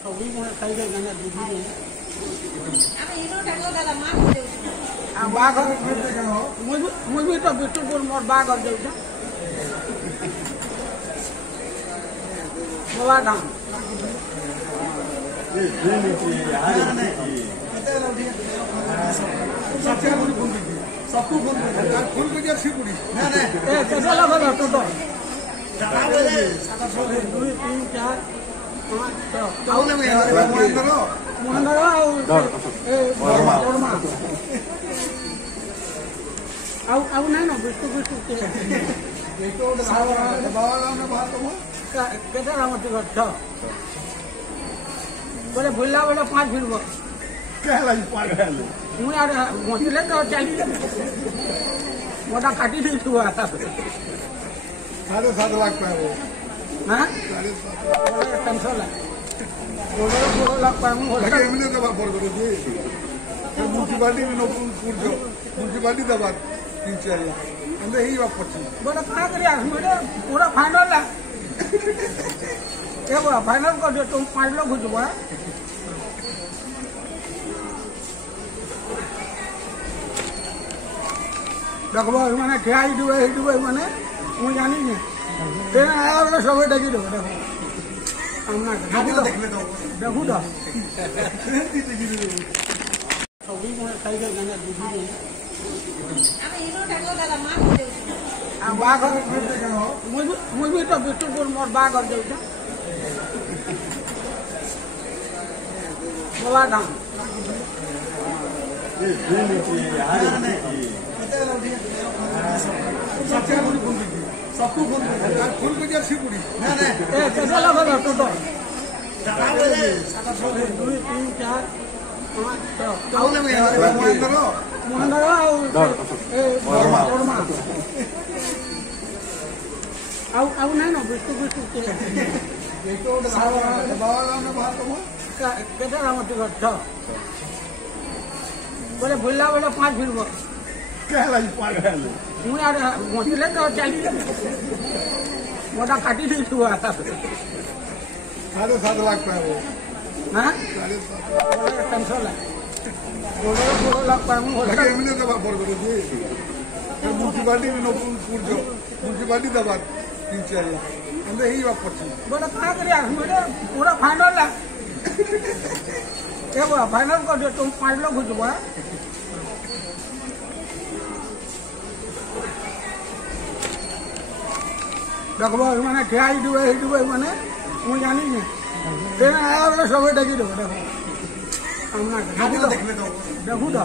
सभी मैं खाई गई ना दूधी में ଆମେ ଏଇନୁ ଠାକୁର ଦାଦା ମା ଦେଉଛୁ आ बागर मुझे तो बिल्कुल मोर बागर देउछा बाबा धाम ये दिल्ली की हारी की सबको फुल के सिकुड़ी ना ना ए कैसे लगल तो तो 2 3 4 5 आउन में मोहन ए वर्मा आउ नहीं ना बिस्कुट के तो बाबा ने बाहर तो केते रामती गछ बोले भुल्ला बोले 5 फिरबो कहला पागल मु यार मोटिले तो चली मोटा काटी दी छुआ 7.5 लाख पे वो हां 7.5 टेंशन ला बोलो लाख पे मु लगे एमने दबा पर करो जी म्युनिसिपालिटी में म्युनिसिपालिटी दबा 3-4 लाख अंदर ही वापस बोले का करिया मेरे पूरा फाइनल ला ए बोला फाइनल कर दे तुम 5 लोग घुसबो देखो माने ठिया ही माने मु जानी नहीं ते आया वाला सब डगी दो देखो हमना देखो तो सभी मैं खाई गई ना दूधी में ଆମେ ଏଇନୁ ଠାକୁର ଦାଦା ମା ଦେଉଛୁ आ बागर मुझे तो बिल्कुल मोर बागर देउछा बाबा धाम ये दिल्ली की हारी की सबको फुल के सिकुड़ी ना ना ए कैसे लगल तो तो 2 3 4 5 आउन में मोहन ए वर्मा आउ नहीं ना बिस्कुट के तो बाबा ने बाहर तो केते रामती गछ बोले भुल्ला बोले 5 फिरबो कहला पागल मु यार मोटिले तो चली मोटा काटी दी छुआ 7.5 लाख पे वो हां 7.5 टेंशन ला बोलो लाख पे मु लगे एमने दबा पर करो जी म्युनिसिपालिटी में म्युनिसिपालिटी दबा 3-4 लाख अंदर ही वापस बोले का करिया मेरे पूरा फाइनल ला ए बोला फाइनल कर दे तुम 5 लोग घुसबो देखो माने ठिया ही माने मु जानी नहीं ते आया वाला सब डगी दो देखो हमना देखो तो